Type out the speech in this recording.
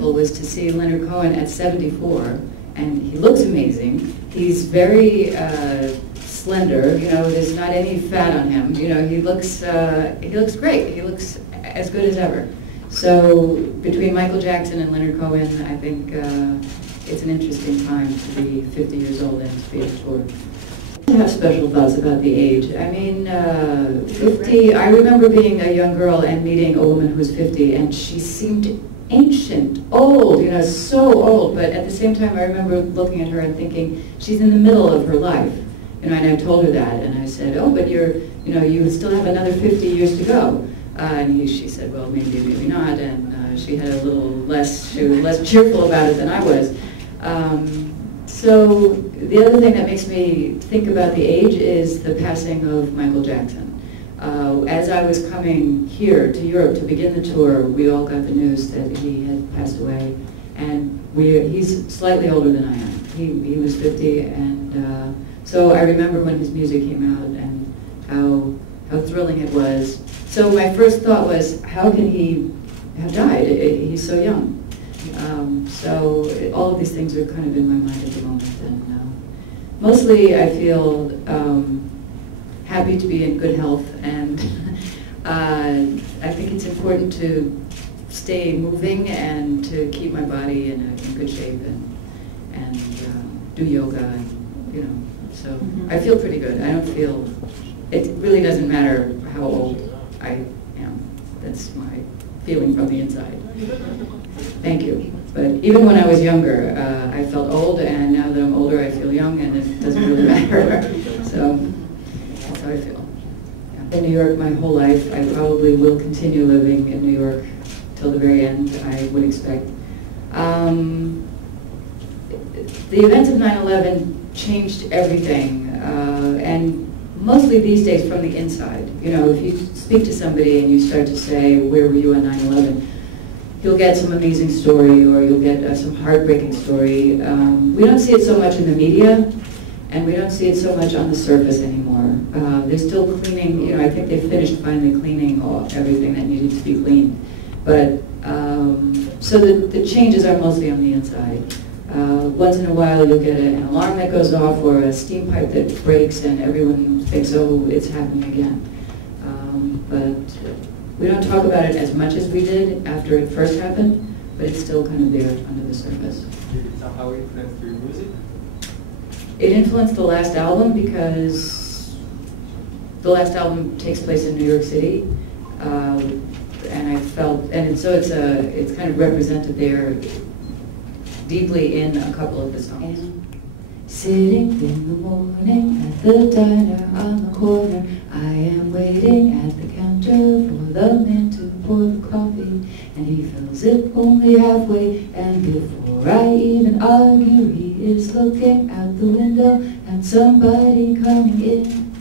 was to see Leonard Cohen at 74, and he looks amazing. He's very slender. You know, there's not any fat on him. You know, he looks great. He looks as good as ever. So between Michael Jackson and Leonard Cohen, I think it's an interesting time to be 50 years old and to be on tour. I have special thoughts about the age. I mean, 50, I remember being a young girl and meeting a woman who was 50, and she seemed ancient, old, you know, so old, but at the same time I remember looking at her and thinking, she's in the middle of her life. You know, and I told her that, and I said, oh, but you still have another 50 years to go. And she said, well, maybe, maybe not, and she had a little less, she was less cheerful about it than I was. So the other thing that makes me think about the age is the passing of Michael Jackson. As I was coming here to Europe to begin the tour, we all got the news that he had passed away, and he's slightly older than I am. He was 50, and so I remember when his music came out and how thrilling it was. So my first thought was, how can he have died? He's so young. So all of these things are kind of in my mind at the moment, and mostly I feel happy to be in good health, and I think it's important to stay moving and to keep my body in good shape and do yoga, and, you know, so I feel pretty good. I don't feel, it really doesn't matter how old I am. That's my feeling from the inside. Thank you. But even when I was younger, I felt old, and now that I'm older, I feel young, and it doesn't really matter. So that's how I feel. Yeah. In New York my whole life. I probably will continue living in New York till the very end, I would expect. The events of 9/11 changed everything, and mostly these days from the inside. You know, if you speak to somebody and you start to say, where were you on 9/11? You'll get some amazing story, or you'll get some heartbreaking story. We don't see it so much in the media, and we don't see it so much on the surface anymore. They're still cleaning, you know, I think they finished finally cleaning everything that needed to be cleaned. But, so the changes are mostly on the inside. Once in a while you'll get an alarm that goes off, or a steam pipe that breaks, and everyone thinks, oh, it's happening again. But we don't talk about it as much as we did after it first happened, but it's still kind of there under the surface. Did it somehow influence your music? It influenced the last album because the last album takes place in New York City, and I felt, and so it's kind of represented there deeply in a couple of the songs. Sitting in the morning at the diner on the corner, I am waiting at the counter for the man to pour the coffee, and he fills it only halfway, and before I even argue, he is looking out the window at somebody coming in.